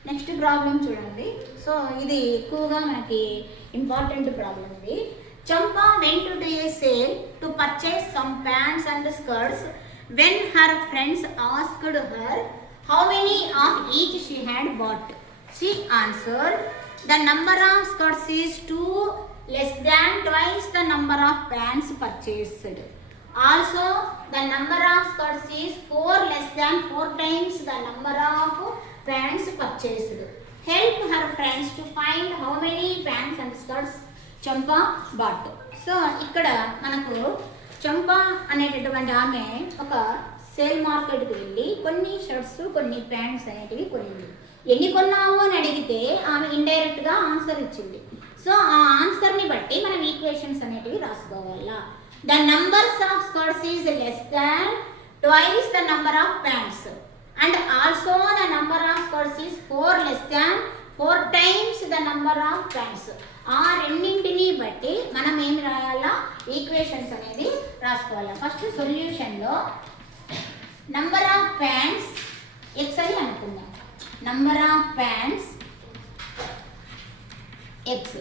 Next problem చూడండి. సో ఇది ఎక్కువగా మనకి ఇంపార్టెంట్ ప్రాబ్లం ఇది. చంపా went to A sale to purchase some pants and skirts when her friends asked her how many of each she had bat. She answered the number of skirts is 2 less than twice the number of pants purchased. Also the number of skirts is 4 less than 4 times the number of pants purchased. Help her friends to find how many pants and skirts Champa bought. So ఇక్కడ మనకు చంపా అనేటటువంటి ఆమె ఒక sale మార్కెట్కి వెళ్ళి కొన్ని shirts కొన్ని ప్యాంట్స్ అనేటివి కొనింది. ఎన్ని కొన్నావు అని అడిగితే ఆమె ఇండైరెక్ట్గా ఆన్సర్ ఇచ్చింది. సో ఆ ఆన్సర్ని బట్టి మనం ఈక్వేషన్స్ అనేటివి రాసుకోవాలా. The numbers of skirts is less than twice the number of pants and also the number of skirts is 4 less than 4 times the number of pants. ఆ రెండింటిని బట్టి మనం ఏమి రాయాలా, ఈక్వేషన్స్ అనేది రాసుకోవాలి. ఫస్ట్ సొల్యూషన్లో నంబర్ ఆఫ్ ప్యాంట్స్ ఎక్స్ అని అనుకుందాం. Number of pants x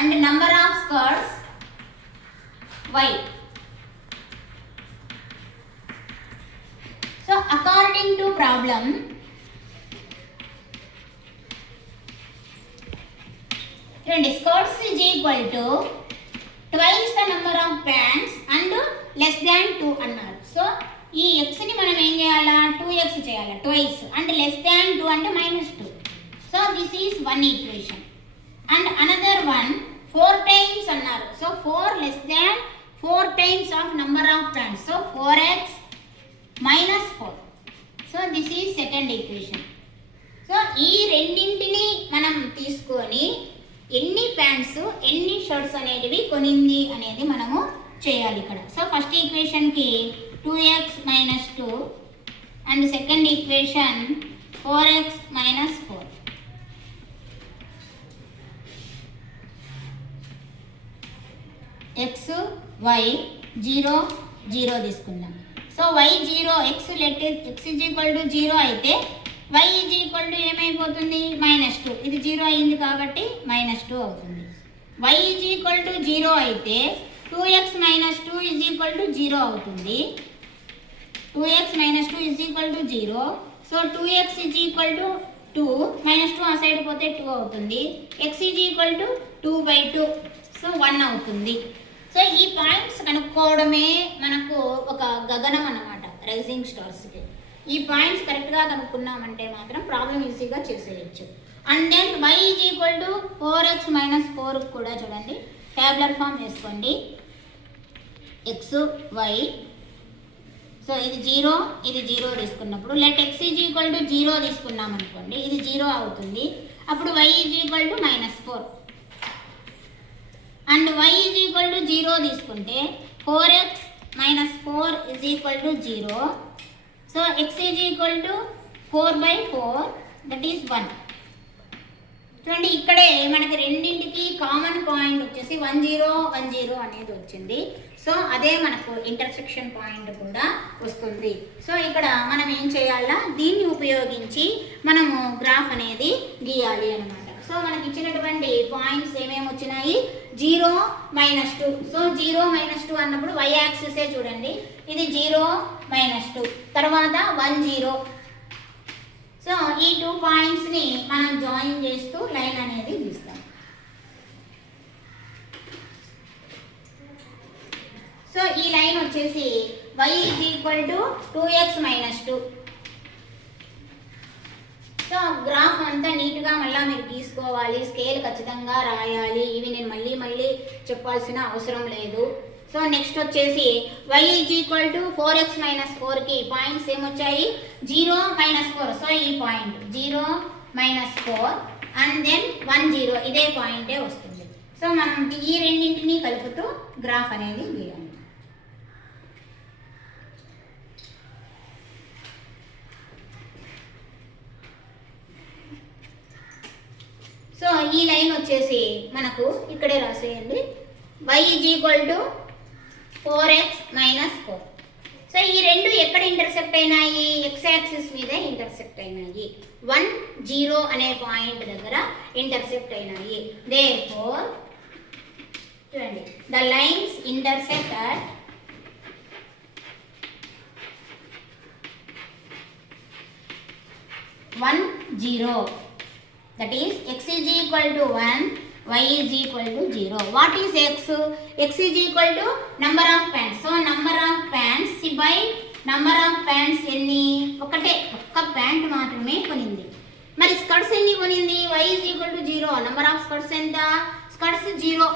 and number of skirts y. So according to problem, skirts is equal to twice the number of pants and less than 2 అన్నారు. So ఈ x ని మనం ఏం చేయాలా, 2x చేయాలా, twice and less than 2 అంటే -2. So this is one equation. And another one 4 times అన్నారు. So 4 less than 4 times of number of pants. So 4x minus 4. So this is second equation. So ఈ రెండింటిని మనం తీసుకొని ఎన్ని pants ఎన్ని shirts అనేటివి కొనింది అనేది మనము చేయాలి ఇక్కడ. సో ఫస్ట్ ఈక్వేషన్కి 2x minus 2 and second equation 4x minus 4. x y 0 0 తీసుకుందాం. So y 0 x x is equal to 0 అయితే y is equal to ఏమైపోతుంది, -2. ఇది 0 అయింది కాబట్టి -2 అవుతుంది. y is equal to 0 అయితే 2x minus 2 is equal to 0 అవుతుంది. 2x minus 2 is equal to 0. So 2x is equal to 2 -2 ఆ సైడ్ పోతే 2 అవుతుంది. x is equal to 2/2. So 1 అవుతుంది. సో ఈ పాయింట్స్ కనుక్కోవడమే మనకు ఒక గగనం అన్నమాట రైజింగ్ స్టార్స్కి. ఈ పాయింట్స్ కరెక్ట్గా కనుక్కున్నామంటే మాత్రం ప్రాబ్లం ఈజీగా చేసేయచ్చు. And then y is equal to 4x minus 4 కూడా చూడండి ట్యాబ్లర్ ఫామ్ వేసుకోండి. x y, సో ఇది 0 ఇది 0 తీసుకున్నప్పుడు let x is equal to 0 తీసుకున్నాం అనుకోండి, ఇది 0 అవుతుంది. అప్పుడు y is equal to -4 and y is equal to 0 తీసుకుంటే 4x minus 4 is equal to 0. So x is equal to 4/4 that is 1. చూడండి ఇక్కడే మనకి రెండింటికి కామన్ పాయింట్ వచ్చేసి 1 0 1 0 అనేది వచ్చింది. సో అదే మనకు ఇంటర్సెక్షన్ పాయింట్ కూడా వస్తుంది. సో ఇక్కడ మనం ఏం చేయాలా, దీన్ని ఉపయోగించి మనము గ్రాఫ్ అనేది గీయాలి అనమాట. సో మనకి ఇచ్చినటువంటి పాయింట్స్ ఏమేమి వచ్చినాయి, 0 -2. సో 0 -2 అన్నప్పుడు y యాక్సిసే చూడండి, ఇది 0 -2, తర్వాత 1 0. సో ఈ 2 పాయింట్స్ని మనం జాయిన్ చేస్తూ లైన్ అనేది గీస్తాం. సో ఈ లైన్ వచ్చేసి y = 2x - 2. సో గ్రాఫ్ అంతా నీట్గా మళ్ళీ మీరు గీసుకోవాలి, స్కేల్ ఖచ్చితంగా రాయాలి. ఇవి నేను మళ్ళీ చెప్పాల్సిన అవసరం లేదు. సో నెక్స్ట్ వచ్చేసి y = 4x - 4కి పాయింట్స్ ఏమొచ్చాయి, 0 -4. సో ఈ పాయింట్ 0 -4 అండ్ దెన్ 1 0, ఇదే పాయింటే వస్తుంది. సో మనం ఈ రెండింటినీ కలుపుతూ గ్రాఫ్ అనేది గీయాలి. సో ఈ లైన్ వచ్చేసి మనకు ఇక్కడే రాసేయండి, y = 4x - 4. సో ఈ రెండు ఎక్కడ ఇంటర్సెక్ట్ అయినాయి, x యాక్సిస్ మీదే ఇంటర్సెక్ట్ అయినాయి. 1 0 అనే పాయింట్ దగ్గర ఇంటర్సెక్ట్ అయినాయి. దేర్ఫోర్ చూడండి, the lines intersect at 1 0. That is x = 1, y = 0. What is x? X = number of pants. So number of pants by number of pants ఎన్ని, ఒక్క ప్యాంట్ మాత్రమే కొనింది. మరి స్కర్ట్స్ ఎన్ని కొనింది, y = 0. నెంబర్ ఆఫ్ స్కర్ట్స్ ఎంత, skirts 0.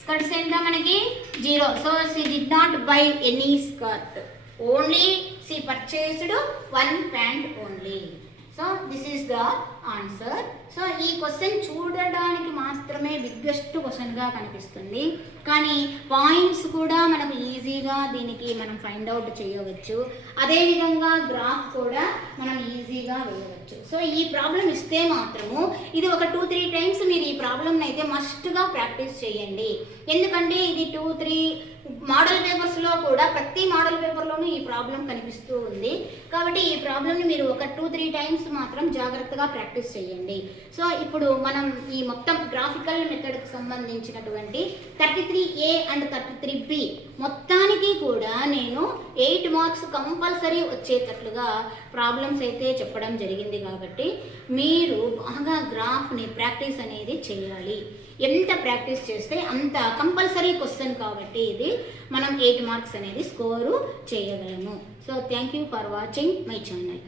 Skirts ఎంత మనకి 0. So she did not buy any skirt, only she purchased one pant only. So this is the answer. So ఈ question చూడడానికి మాత్రమే బిగ్గెస్ట్ క్వశ్చన్గా కనిపిస్తుంది, కానీ పాయింట్స్ కూడా మనకు ఈజీగా దీనికి మనం ఫైండ్ అవుట్ చేయవచ్చు. అదేవిధంగా గ్రాఫ్ కూడా మనం ఈజీగా వేయవచ్చు. సో ఈ ప్రాబ్లం ఇస్తే మాత్రము ఇది ఒక 2-3 టైమ్స్ మీరు ఈ ప్రాబ్లమ్ని అయితే మస్ట్గా ప్రాక్టీస్ చేయండి. ఎందుకంటే ఇది 2-3 మోడల్ పేపర్స్లో కూడా ప్రతి మోడల్ పేపర్లోనూ ఈ ప్రాబ్లం కనిపిస్తూ ఉంది. కాబట్టి ఈ ప్రాబ్లమ్ని మీరు ఒక 2-3 టైమ్స్ మాత్రం జాగ్రత్తగా ప్రాక్టీస్ చేయండి. సో ఇప్పుడు మనం ఈ మొత్తం గ్రాఫికల్ మెథడ్కి సంబంధించినటువంటి 33A అండ్ 33B మొత్తానికి కూడా నేను 8 మార్క్స్ కంపల్సరీ వచ్చేటట్లుగా ప్రాబ్లమ్స్ అయితే చెప్పడం జరిగింది. కాబట్టి మీరు బాగా గ్రాఫ్ని ప్రాక్టీస్ అనేది చేయాలి. ఎంత ప్రాక్టీస్ చేస్తే అంత కంపల్సరీ క్వశ్చన్ కాబట్టి ఇది మనం 8 మార్క్స్ అనేది స్కోరు చేయగలము. So thank you for watching my channel.